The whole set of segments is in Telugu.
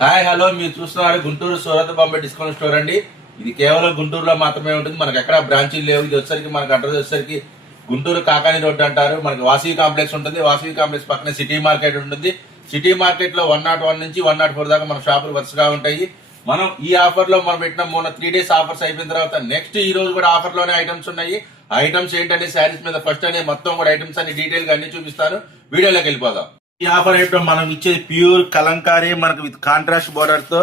హాయ్ హలో మీరు చూస్తున్నారు గుంటూరు సూరత్ బాంబే డిస్కౌంట్ స్టోర్ అండి. ఇది కేవలం గుంటూరులో మాత్రమే ఉంటుంది. మనకి ఎక్కడ బ్రాంచీలు లేవు. ఇది వచ్చేసరికి మనకి అడ్రస్ వచ్చేసరికి గుంటూరు కాకాని రోడ్డు అంటారు. మనకి వాసవి కాంప్లెక్స్ ఉంటుంది. వాసవి కాంప్లెక్స్ పక్కన సిటీ మార్కెట్ ఉంటుంది. సిటీ మార్కెట్లో వన్ నాట్ వన్ నుంచి వన్ నాట్ ఫోర్ దాకా మన షాపులు వరుసగా ఉంటాయి. మనం ఈ ఆఫర్లో మనం పెట్టిన మొన్న త్రీ డేస్ ఆఫర్స్ అయిపోయిన తర్వాత నెక్స్ట్ ఈ రోజు కూడా ఆఫర్లోనే ఐటమ్స్ ఉన్నాయి. ఆ ఐటమ్స్ ఏంటంటే శారీస్ మీద ఫస్ట్ అనే మొత్తం కూడా ఐటమ్స్ అన్ని డీటెయిల్గా అన్ని చూపిస్తాను. వీడియోలోకి వెళ్ళిపోదాం. ఈ ఆఫర్ ఐటమ్ మనం ఇచ్చేది ప్యూర్ కలంకారీ మనకు విత్ కాంట్రాస్ట్ బోర్డర్తో.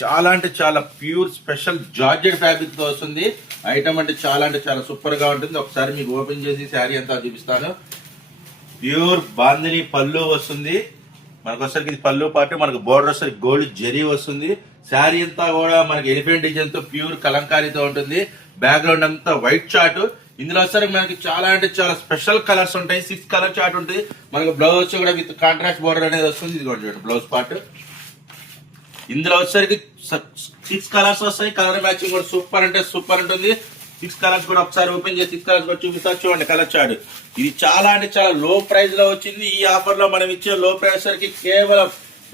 చాలా అంటే చాలా ప్యూర్ స్పెషల్ జార్జెట్ ఫ్యాబ్రిక్తో వస్తుంది. ఐటమ్ అంటే చాలా అంటే చాలా సూపర్గా ఉంటుంది. ఒకసారి మీకు ఓపెన్ చేసి శారీ అంతా చూపిస్తాను. ప్యూర్ బాందిని పళ్ళు వస్తుంది. మనకు వచ్చరికి ఇది పళ్ళు పాటు మనకు బోర్డర్ వచ్చరికి గోల్డ్ జరీ వస్తుంది. శారీ అంతా కూడా మనకి ఎలిఫెంట్ డిజైన్తో ప్యూర్ కలంకారీతో ఉంటుంది. బ్యాక్గ్రౌండ్ అంతా వైట్ చార్ట్ ఇందులో వచ్చేసరికి మనకి చాలా అంటే చాలా స్పెషల్ కలర్స్ ఉంటాయి. సిక్స్ కలర్ చార్ట్ ఉంటుంది. మనకు బ్లౌజ్ వచ్చి కూడా విత్ కాంట్రాక్ట్ బోర్డర్ అనేది వస్తుంది. ఇది కూడా చూడండి బ్లౌజ్ పార్ట్ ఇందులో వచ్చేసరికి సిక్స్ కలర్స్ వస్తాయి. కలర్ మ్యాచింగ్ కూడా సూపర్ అంటే సూపర్ ఉంటుంది. సిక్స్ కలర్స్ కూడా ఒకసారి ఓపెన్ చేసి సిక్స్ కలర్స్ కూడా చూపిస్తా. చూడండి కలర్ చార్ట్ ఇది చాలా అంటే చాలా లో ప్రైస్లో వచ్చింది. ఈ ఆఫర్లో మనం ఇచ్చే లో ప్రైస్ సరికి కేవలం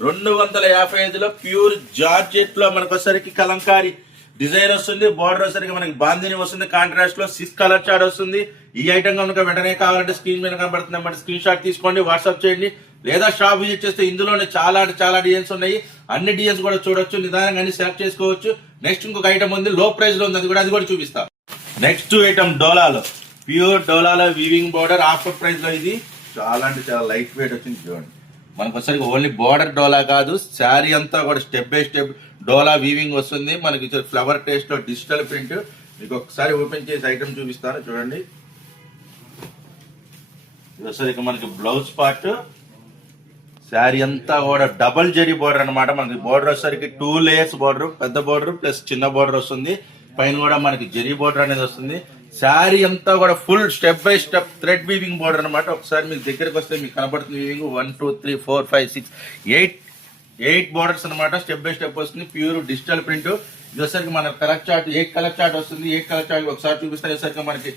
రెండు వందల యాభై ఐదులో ప్యూర్ జార్జెట్లో మనకు వచ్చేసరికి కలంకారీ డిజైన్ వస్తుంది బార్డర్ వచ్చరికి మనకి బాందిని వస్తుంది కాంట్రాస్ట్లో సిక్స్ కలర్ చార్ట్ వస్తుంది. ఈ ఐటమ్ కనుక వెంటనే కావాలంటే స్క్రీన్ మీద కనబడుతుంది అన్నమాట. స్క్రీన్ షాట్ తీసుకోండి వాట్సాప్ చేయండి. లేదా షాప్ విజిట్ చేస్తే ఇందులోనే చాలా అంటే చాలా డిజైన్స్ ఉన్నాయి. అన్ని డిజైన్స్ కూడా చూడొచ్చు నిదానంగా అన్ని సెలెక్ట్ చేసుకోవచ్చు. నెక్స్ట్ ఇంకొక ఐటమ్ ఉంది లో ప్రైస్లో ఉంది అది కూడా అది కూడా చూపిస్తా. నెక్స్ట్ ఐటమ్ డోలాలో. ప్యూర్ డోలాలో వీవింగ్ బోర్డర్ ఆఫర్ ప్రైస్లో ఇది. చాలా అంటే చాలా లైట్ వెయిట్ వచ్చింది చూడండి. మనకు ఒకసారి ఓన్లీ బోర్డర్ డోలా కాదు శారీ అంతా కూడా step by step Dola weaving వస్తుంది. మనకి ఫ్లవర్ టేస్ట్లో డిజిటల్ ప్రింట్. మీకు ఒకసారి ఓపెన్ చేసి ఐటమ్ చూపిస్తాను. చూడండి. ఇది ఇక మనకి బ్లౌజ్ పార్ట్. శారీ అంతా కూడా డబల్ జరీ బోర్డర్ అనమాట మనకి బోర్డర్ వచ్చేసరికి టూ లేయర్స్ బోర్డర్ పెద్ద బోర్డర్ ప్లస్ చిన్న బోర్డర్ వస్తుంది. పైన కూడా మనకి జరీ బోర్డర్ అనేది వస్తుంది. శారీ అంతా కూడా full step by step thread weaving border అనమాట ఒకసారి మీకు దగ్గరికి వస్తే మీకు కనబడుతుంది weaving one two three four five six eight eight borders అన్నమాట. స్టెప్ బై స్టెప్ వస్తుంది. Pure digital print. ఇది మన కలర్ చార్ట్ ఏ కలర్ చార్ట్ వస్తుంది ఏ కలర్ చార్ట్ ఒకసారి చూపిస్తే వచ్చరికి మనకి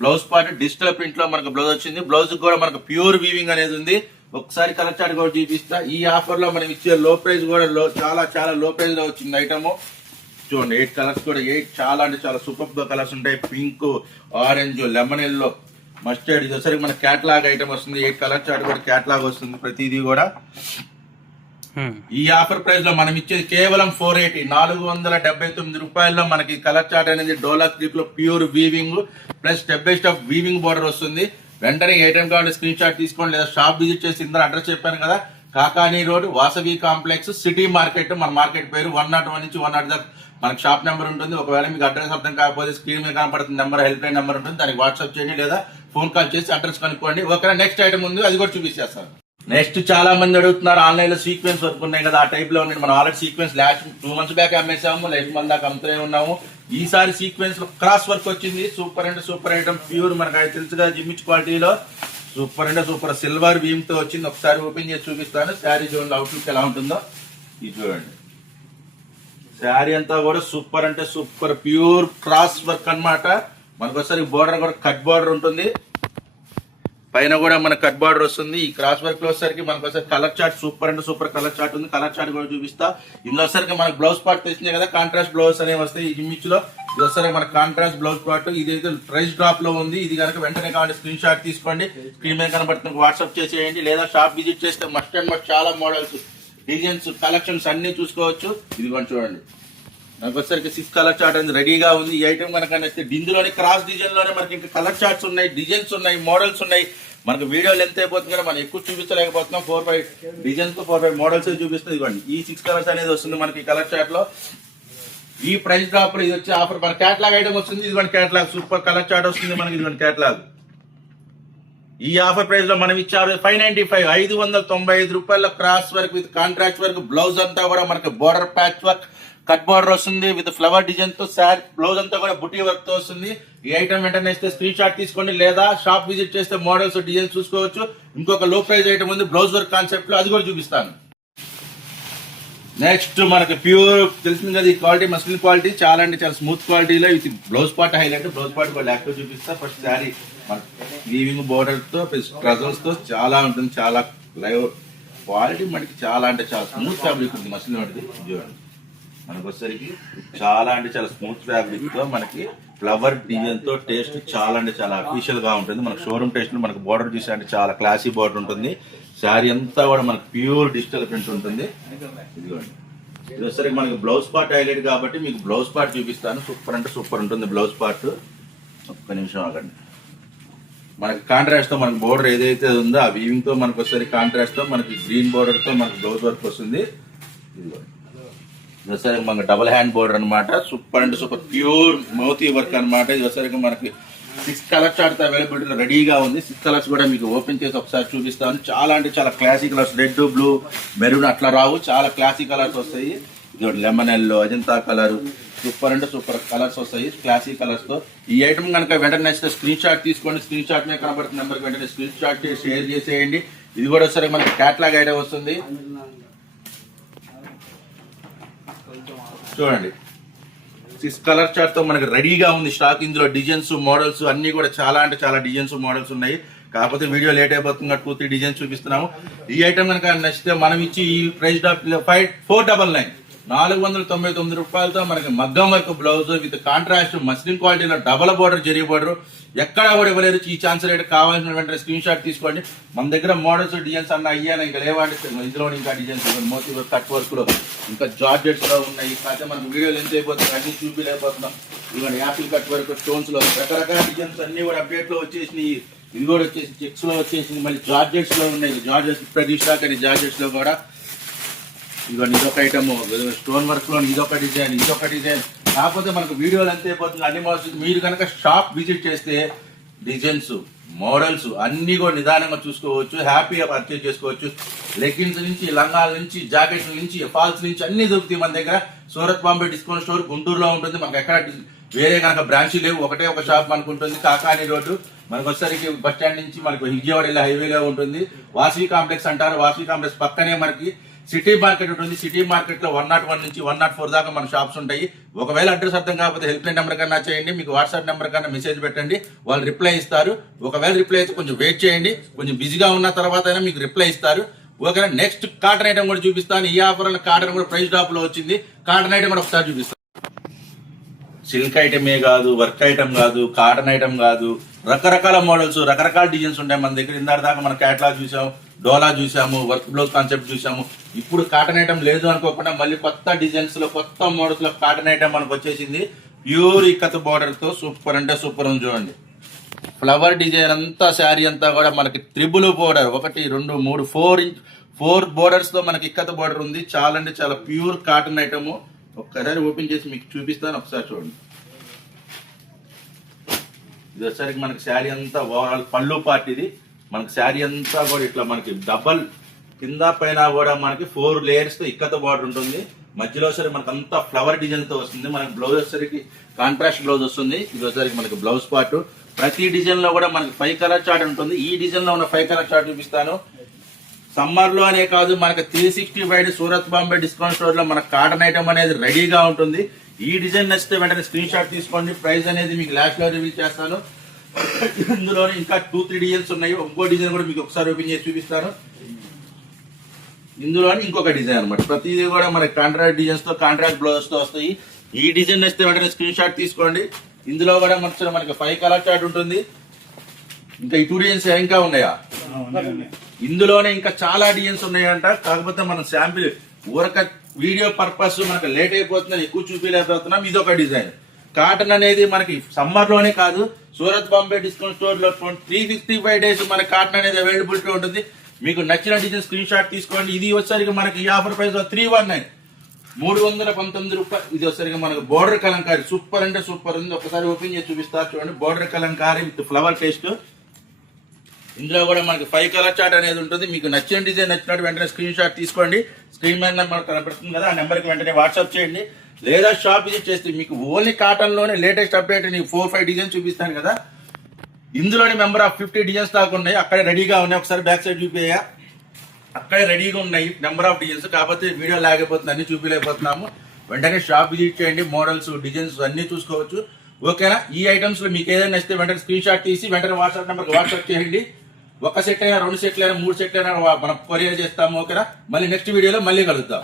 బ్లౌజ్ పార్ట్ డిజిటల్ ప్రింట్లో మనకు బ్లౌజ్ వచ్చింది. బ్లౌజ్ కూడా మనకు ప్యూర్ వీవింగ్ అనేది ఉంది. ఒకసారి కలర్ చార్ట్ కూడా చూపిస్తా. ఈ ఆఫర్లో మనం ఇచ్చే లో ప్రైస్ కూడా లో చాలా చాలా లో ప్రైస్లో వచ్చింది ఐటమ్. చూడండి ఎయిట్ కలర్స్ కూడా ఎయిట్ చాలా అంటే చాలా సూపర్ కలర్స్ ఉంటాయి. Pink orange lemon yellow mustard. ఇది ఒకసారి మన క్యాట్లాగ్ ఐటమ్ వస్తుంది. ఎయిట్ కలర్ చార్ట్ కూడా క్యాట్లాగ్ వస్తుంది ప్రతిదీ కూడా. Hmm. ఈ ఆఫర్ ప్రైస్లో మనం ఇచ్చేది కేవలం ఫోర్ ఎయిటీ. నాలుగు వందల డెబ్బై తొమ్మిది రూపాయల్లో మనకి కలర్ చార్ట్ అనేది Dola క్లిప్లో pure weaving plus step by step weaving border వస్తుంది. వెంటనే ఏటీఎం కార్డు స్క్రీన్ షాట్ తీసుకోండి లేదా షాప్ విజిట్ చేసి ఇందా అడ్రస్ చెప్పాను కదా. Kakani road Vasavi complex city market. మన మార్కెట్ పేరు వన్ నాట్ వన్ నుంచి వన్ నాట్ దాకా. మనకి షాప్ నెంబర్ ఉంటుంది. ఒకవేళ మీకు అడ్రస్ అర్థం కాకపోతే స్క్రీన్ మీద కనపడుతుంది నెంబర్ హెల్ప్ లైన్ నెంబర్ ఉంటుంది. దానికి వాట్సాప్ చేయండి లేదా ఫోన్ కాల్ చేసి అడ్రస్ కనుక్కోండి. ఒకవేళ నెక్స్ట్ ఐటమ్ ఉంది అది కూడా చూపించేస్తాను నెక్స్ట్ చాలా మంది అడుగుతున్నారు ఆన్లైన్లో సీక్వెన్స్ వర్క్ ఉన్నాయి కదా ఆ టైప్లో ఉన్నాయి. మనం already sequence last two months back అమ్మేసాము లైఫ్ మంది దాకా అమ్ముతూనే ఉన్నాము. ఈసారి సీక్వెన్స్లో క్రాస్ వర్క్ వచ్చింది. సూపర్ అంటే సూపర్ ఐటమ్ ప్యూర్ మనకు అది తెలుసు కదా జిమ్మిచ్ క్వాలిటీలో. సూపర్ అంటే సూపర్ సిల్వర్ బీమ్తో వచ్చింది. ఒకసారి ఓపెన్ చేసి చూపిస్తాను. శారీ చూడండి అవుట్లుక్ ఎలా ఉంటుందో. ఇది చూడండి. శారీ అంతా కూడా సూపర్ అంటే సూపర్ ప్యూర్ క్రాస్ వర్క్ అన్నమాట. మనకు ఒకసారి బోర్డర్ కూడా కట్ బోర్డర్ ఉంటుంది. పైన కూడా మన కట్ బార్డర్ వస్తుంది. ఈ క్రాస్ వర్క్లో వచ్చేసరికి మనకు colour chart super and super colour chart ఉంది. కలర్ చార్ట్ కూడా చూపిస్తా. ఇందులో వచ్చేసరికి మనకు బ్లౌజ్ పార్ట్ తెచ్చినాయి కదా కాంట్రాస్ట్ బ్లౌజ్ అనేవి వస్తాయి ఈ ఇమిచ్లో. ఇది వచ్చేసరికి మన కాంట్రాస్ట్ బ్లౌజ్ పార్ట్ ఇది అయితే ప్రైస్ డ్రాప్లో ఉంది. ఇది కనుక వెంటనే కావాలి స్క్రీన్ షాట్ తీసుకోండి. స్క్రీన్ మీద కనబడుతుంది వాట్సాప్ చేసేయండి. లేదా షాప్ విజిట్ చేస్తే మస్ట్ అండ్ మస్ట్ చాలా మోడల్స్ డిజైన్స్ కలెక్షన్స్ అన్ని చూసుకోవచ్చు. ఇది కూడా చూడండి. నాకు వచ్చేసరికి సిక్స్ కలర్ చార్ట్ అనేది రెడీగా ఉంది. ఈ ఐటమ్ కనుక నచ్చితే ఇందులోనే క్రాస్ డిజైన్లోనే మనకి ఇంకా కలర్ చార్ట్స్ ఉన్నాయి డిజైన్స్ ఉన్నాయి మోడల్స్ ఉన్నాయి. మనకు వీడియో లెంత్ అయిపోతుంది కదా మనం ఎక్కువ చూపించలేకపోతున్నాం. Four five designs four five models చూపిస్తుంది ఇవ్వండి ఈ సిక్స్ కలర్స్ అనేది వస్తుంది మనకి కలర్ చార్ట్లో. ఈ ప్రైస్ డ్రాప్ ఇది వచ్చి ఆఫర్ మన కేటలాగ్ ఐటమ్ వస్తుంది ఇదిగోండి కేటలాగ్ సూపర్ కలర్ చార్ట్ వస్తుంది మనకి ఇదిగోండి కేటలాగ్ ఈ ఆఫర్ ప్రైస్లో మనం ఇచ్చారు ఫైవ్ నైన్టీ ఫైవ్ ఐదు వందల తొంభై ఐదు రూపాయల cross work with contract work blouse అంతా కూడా మనకి border patch work cut border వస్తుంది విత్ ఫ్లవర్ డిజైన్తో శారీ బ్లౌజ్ అంతా కూడా బుటీ వర్క్తో వస్తుంది. ఈ ఐటమ్ వెంటనే ఇస్తే స్క్రీన్ షాట్ తీసుకోండి లేదా షాప్ విజిట్ చేస్తే మోడల్స్ డిజైన్స్ చూసుకోవచ్చు. ఇంకొక లో ప్రైస్ ఐటమ్ ఉంది బ్లౌజ్ వర్క్ కాన్సెప్ట్లో అది కూడా చూపిస్తాను. నెక్స్ట్ మనకి ప్యూర్ తెలిసింది కదా ఈ క్వాలిటీ మస్లిన్ క్వాలిటీ చాలా అంటే చాలా స్మూత్ క్వాలిటీలో. ఇది blouse part highlight blouse part కూడా యాక్టివ్ చూపిస్తా. ఫస్ట్ శారీ లీవింగ్ బోర్డర్తో ట్రజల్స్తో చాలా ఉంటుంది చాలా లైవ్ క్వాలిటీ మనకి చాలా అంటే చాలా స్మూత్ ఫ్యాబ్రిక్ ఉంది మస్లిన్ వాటిది చూడండి. మనకు వచ్చేసరికి చాలా అంటే చాలా స్మూత్ ఫ్యాబ్రిక్తో మనకి ఫ్లవర్ డిజైన్తో టేస్ట్ చాలా అంటే చాలా అఫీషియల్గా ఉంటుంది. మనకు షోరూమ్ టేస్ట్ మనకు బోర్డర్ చూసే అంటే చాలా క్లాసీ బోర్డర్ ఉంటుంది. శారీ అంతా కూడా మనకు ప్యూర్ డిజిటల్ ప్రింట్ ఉంటుంది. ఇదిగోండి. ఇది వచ్చేసరికి మనకి బ్లౌజ్ పార్ట్ హైలైట్ కాబట్టి మీకు బ్లౌజ్ పార్ట్ చూపిస్తాను. సూపర్ అంటే సూపర్ ఉంటుంది బ్లౌజ్ పార్ట్. ఒక్క నిమిషం ఆగండి. మనకి కాంట్రాస్ట్తో మనకి బోర్డర్ ఏదైతే ఉందో ఆ వీవింగ్తో మనకు వచ్చేసరికి కాంట్రాస్ట్తో మనకి గ్రీన్ బోర్డర్తో మనకి బ్లౌజ్ వర్క్ వస్తుంది. ఇదిగోండి. ఇది వచ్చేసరికి మనకి డబుల్ హ్యాండ్ బోర్డర్ అనమాట సూపర్ అంటే సూపర్ ప్యూర్ మౌతీ వర్క్ అన్నమాట. ఇది వచ్చేసరికి మనకి సిక్స్ కలర్స్ ఆడితే అవైలబిలిటీ రెడీగా ఉంది. సిక్స్ కలర్స్ కూడా మీకు ఓపెన్ చేసి ఒకసారి చూపిస్తాను. చాలా అంటే చాలా classic colours. Red blue maroon అట్లా రావు. చాలా క్లాసిక్ కలర్స్ వస్తాయి. ఇది lemon yellow Ajanta colour super అంటే సూపర్ కలర్స్ వస్తాయి. క్లాసిక్ కలర్స్తో. ఈ ఐటమ్ కనుక వెంటనే నచ్చితే స్క్రీన్ షాట్ తీసుకోండి. స్క్రీన్ షాట్ మీద కనబడుతున్న నెంబర్ వెంటనే స్క్రీన్ షాట్ చేసి షేర్ చేసేయండి. ఇది కూడా సరే మనకి క్యాట్లాగ్ ఐడియా వస్తుంది. చూడండి. కలర్ చార్ట్తో మనకి రెడీగా ఉంది స్టాక్ ఇందులో డిజైన్స్ మోడల్స్ అన్ని కూడా చాలా అంటే చాలా డిజైన్స్ మోడల్స్ ఉన్నాయి. కాకపోతే వీడియో లేట్ అయిపోతుంది టూ త్రీ డిజైన్స్ చూపిస్తున్నాము. ఈ ఐటమ్ కనుక నచ్చితే మనం ఇచ్చి ఈ price five four double nine నాలుగు వందల తొంభై తొమ్మిది రూపాయలతో మనకి మగ్గం work blouse with contrast muslin క్వాలిటీలో డబల్ బోర్డర్ జరీ బోర్డర్ ఎక్కడ కూడా ఇవ్వలేదు. ఈ ఛాన్స్ రేట్ కావాల్సిన వెంటనే స్క్రీన్ షాట్ తీసుకోండి. మన దగ్గర మోడల్స్ డిజైన్స్ అన్న అయ్యాను ఇంకా లేవండి. ఇందులో ఇంకా డిజైన్స్ మోతీ వర్క్ కట్ వర్క్లో. ఇంకా జార్జెట్స్లో ఉన్నాయి. కాకపోతే మనకు వీడియోలు ఎంత అయిపోతుంది. అన్ని చూపిలేకపోతున్నాం ఇవన్నీ యాపిల్ కట్ వర్క్ స్టోన్స్లో. రకరకాల డిజైన్స్ అన్ని కూడా అప్డేట్లో వచ్చేసినాయి. ఇది కూడా వచ్చేసి చెక్స్లో వచ్చేసింది. మళ్ళీ జార్జెట్స్లో ఉన్నాయి. జార్జెట్స్ ప్రతి స్టాక్ అని జార్జెట్స్లో కూడా. ఇదిగోండి ఇదొక ఐటమ్ స్టోన్ వర్క్లో ఇదొక డిజైన్ ఇదొక డిజైన్ కాకపోతే మనకు వీడియోలు ఎంత అయిపోతుంది అన్ని మోడల్స్ మీరు కనుక షాప్ విజిట్ చేస్తే డిజైన్స్ మోడల్స్ అన్ని కూడా నిదానంగా చూసుకోవచ్చు హ్యాపీగా పర్చేజ్ చేసుకోవచ్చు. లెగ్గిన్స్ నుంచి లంగాల నుంచి జాకెట్ల నుంచి ఫాల్స్ నుంచి అన్ని దొరుకుతాయి మన దగ్గర. సూరత్ బాంబే డిస్కౌంట్ స్టోర్ గుంటూరులో ఉంటుంది. మనకు ఎక్కడ వేరే కనుక బ్రాంచ్ లేవు. ఒకటే ఒక షాప్ మనకు ఉంటుంది కాకాని రోడ్డు. మనకు వచ్చేసరికి బస్ స్టాండ్ నుంచి మనకు విజయవాడ వెళ్ళే హైవేలో ఉంటుంది. వాసవి కాంప్లెక్స్ అంటారు. వాసవి కాంప్లెక్స్ పక్కనే మనకి సిటీ మార్కెట్ ఉంటుంది. సిటీ మార్కెట్లో వన్ నాట్ వన్ నుంచి వన్ నాట్ ఫోర్ దాకా మన షాప్స్ ఉంటాయి. ఒకవేళ అడ్రస్ అర్థం కాకపోతే హెల్ప్ లైన్ నెంబర్ కన్నా చేయండి. మీకు వాట్సాప్ నెంబర్ కన్నా మెసేజ్ పెట్టండి. వాళ్ళు రిప్లై ఇస్తారు. ఒకవేళ రిప్లై అయితే కొంచెం వెయిట్ చేయండి. కొంచెం బిజీగా ఉన్న తర్వాత అయినా మీకు రిప్లై ఇస్తారు. ఒకవేళ నెక్స్ట్ కాటన్ ఐటమ్ కూడా చూపిస్తాను. ఈ ఆఫర్ కాటన్ కూడా ప్రైస్ డాప్లో వచ్చింది. కాటన్ ఐటమ్ కూడా ఒకసారి చూపిస్తాను. సిల్క్ ఐటమే కాదు వర్క్ ఐటమ్ కాదు కాటన్ ఐటమ్ కాదు. రకరకాల మోడల్స్ రకరకాల డిజైన్స్ ఉంటాయి మన దగ్గర. ఇందాక దాకా మన క్యాట్లాగ్ చూసాం డోలా చూసాము వర్క్ బ్లౌజ్ కాన్సెప్ట్ చూసాము. ఇప్పుడు కాటన్ ఐటమ్ లేదు అనుకోకుండా మళ్ళీ కొత్త డిజైన్స్లో కొత్త మోడల్స్లో కాటన్ ఐటమ్ మనకు వచ్చేసింది. ప్యూర్ ఇక్కత్ బోర్డర్తో సూపర్ అంటే సూపర్ ఉంది చూడండి. ఫ్లవర్ డిజైన్ అంతా శారీ అంతా కూడా మనకి త్రిబుల్ బోర్డర్ ఒకటి రెండు మూడు ఫోర్ ఇంచ్ ఫోర్ బోర్డర్స్తో మనకి ఇక్కత బోర్డర్ ఉంది. చాలా అంటే చాలా ప్యూర్ కాటన్ ఐటమ్. ఒక్కసారి ఓపెన్ చేసి మీకు చూపిస్తాను ఒకసారి చూడండి. ఇది వచ్చేసరికి మనకి శారీ అంతా ఓవరాల్ పళ్ళు పార్ట్ ఇది. మనకి శారీ అంతా కూడా ఇట్లా మనకి డబల్ కింద పైన కూడా మనకి ఫోర్ లేయర్స్తో ఇక్కత బార్డర్ ఉంటుంది. మధ్యలో సరే మనకు అంతా ఫ్లవర్ డిజైన్తో వస్తుంది. మనకి బ్లౌజ్ వచ్చేసరికి కాంట్రాస్ట్ బ్లౌజ్ వస్తుంది. ఇది వచ్చేసరికి మనకి బ్లౌజ్ పార్ట్ ప్రతి డిజైన్లో కూడా మనకి ఫైవ్ కలర్ చార్ట్ ఉంటుంది. ఈ డిజైన్లో ఉన్న ఫైవ్ కలర్ చార్ట్ చూపిస్తాను. సమ్మర్లో అనే కాదు మనకి three sixty five Surat Bombay discount స్టోర్లో మనకి కాటన్ ఐటమ్ అనేది రెడీగా ఉంటుంది. ఈ డిజైన్ నచ్చితే వెంటనే స్క్రీన్ షాట్ తీసుకోండి. ప్రైస్ అనేది మీకు లాస్ట్లో రివీల్ చేస్తాను. ఇందులో ఇంకా టూ త్రీ డిజైన్స్ ఉన్నాయి. ఇంకో డిజైన్ కూడా మీకు ఒకసారి ఓపెన్ చేసి చూపిస్తాను. ఇందులో ఇంకొక డిజైన్ అనమాట ప్రతిదీ కూడా మనకి కాంట్రాక్ట్ డిజైన్స్తో కాంట్రాక్ట్ బ్లౌజ్తో వస్తాయి. ఈ డిజైన్ నచ్చితే వెంటనే స్క్రీన్ షాట్ తీసుకోండి. ఇందులో కూడా మనకి మనకి ఫైవ్ కలర్ చార్ట్ ఉంటుంది. ఇంకా ఈ టూ డిజైన్స్ ఇంకా ఉన్నాయా? ఇందులోనే ఇంకా చాలా డిజైన్స్ ఉన్నాయంట. కాకపోతే మనం శాంపిల్ ఊరక వీడియో పర్పస్ మనకు లేట్ అయిపోతుందని ఎక్కువ చూపించలేకపోతున్నాం. ఇది ఒక డిజైన్ కాటన్ అనేది మనకి సమ్మర్లోనే కాదు. సూరత్ బాంబే డిస్కౌంట్ స్టోర్లో త్రీ సిక్స్టీ ఫైవ్ డేస్ మన కాటన్ అనేది అవైలబిలిటీ ఉంటుంది. మీకు నచ్చిన డిజైన్ స్క్రీన్ షాట్ తీసుకోండి. ఇది వచ్చేసరికి మనకి ఈ offer price three one nine మూడు వందల పంతొమ్మిది రూపాయలు. ఇది వచ్చేసరికి మనకు బోర్డర్ కలంకారీ. సూపర్ అంటే సూపర్ ఉంది. ఒకసారి ఓపెన్ చేసి చూపిస్తారు చూడండి. Border kalamkari with flower taste ఇందులో కూడా మనకి ఫైవ్ కలర్ చార్ట్ అనేది ఉంటుంది. మీకు నచ్చిన డిజైన్ నచ్చినట్టు వెంటనే స్క్రీన్ షాట్ తీసుకోండి. స్క్రీన్ మీద మనకు కనపడుతుంది కదా ఆ నెంబర్కి వెంటనే వాట్సాప్ చేయండి. లేదా షాప్ విజిట్ చేస్తే మీకు ఓన్లీ కాటన్లోనే లేటెస్ట్ అప్డేట్ నీకు ఫోర్ ఫైవ్ డిజైన్స్ చూపిస్తాను కదా. ఇందులోని మెంబర్ ఆఫ్ ఫిఫ్టీ డిజైన్స్ దాకా ఉన్నాయి. అక్కడే రెడీగా ఉన్నాయి. ఒకసారి బ్యాక్ సైడ్ చూపియా అక్కడే రెడీగా ఉన్నాయి నెంబర్ ఆఫ్ డిజైన్స్ కాకపోతే వీడియో లాగైపోతుంది అన్ని చూపించలేకపోతున్నాము వెంటనే షాప్ విజిట్ చేయండి. మోడల్స్ డిజైన్స్ అన్ని చూసుకోవచ్చు. ఓకేనా? ఈ ఐటమ్స్లో మీకు ఏదైనా నచ్చితే వెంటనే స్క్రీన్ షాట్ తీసి వెంటనే వాట్సాప్ నెంబర్కి వాట్సాప్ చేయండి. ఒక సెట్ అయినా రెండు సెట్లు అయినా మూడు సెట్లు అయినా మనం కొరియర్ చేస్తాము ఓకేనా? మళ్ళీ నెక్స్ట్ వీడియోలో మళ్ళీ కలుద్దాం.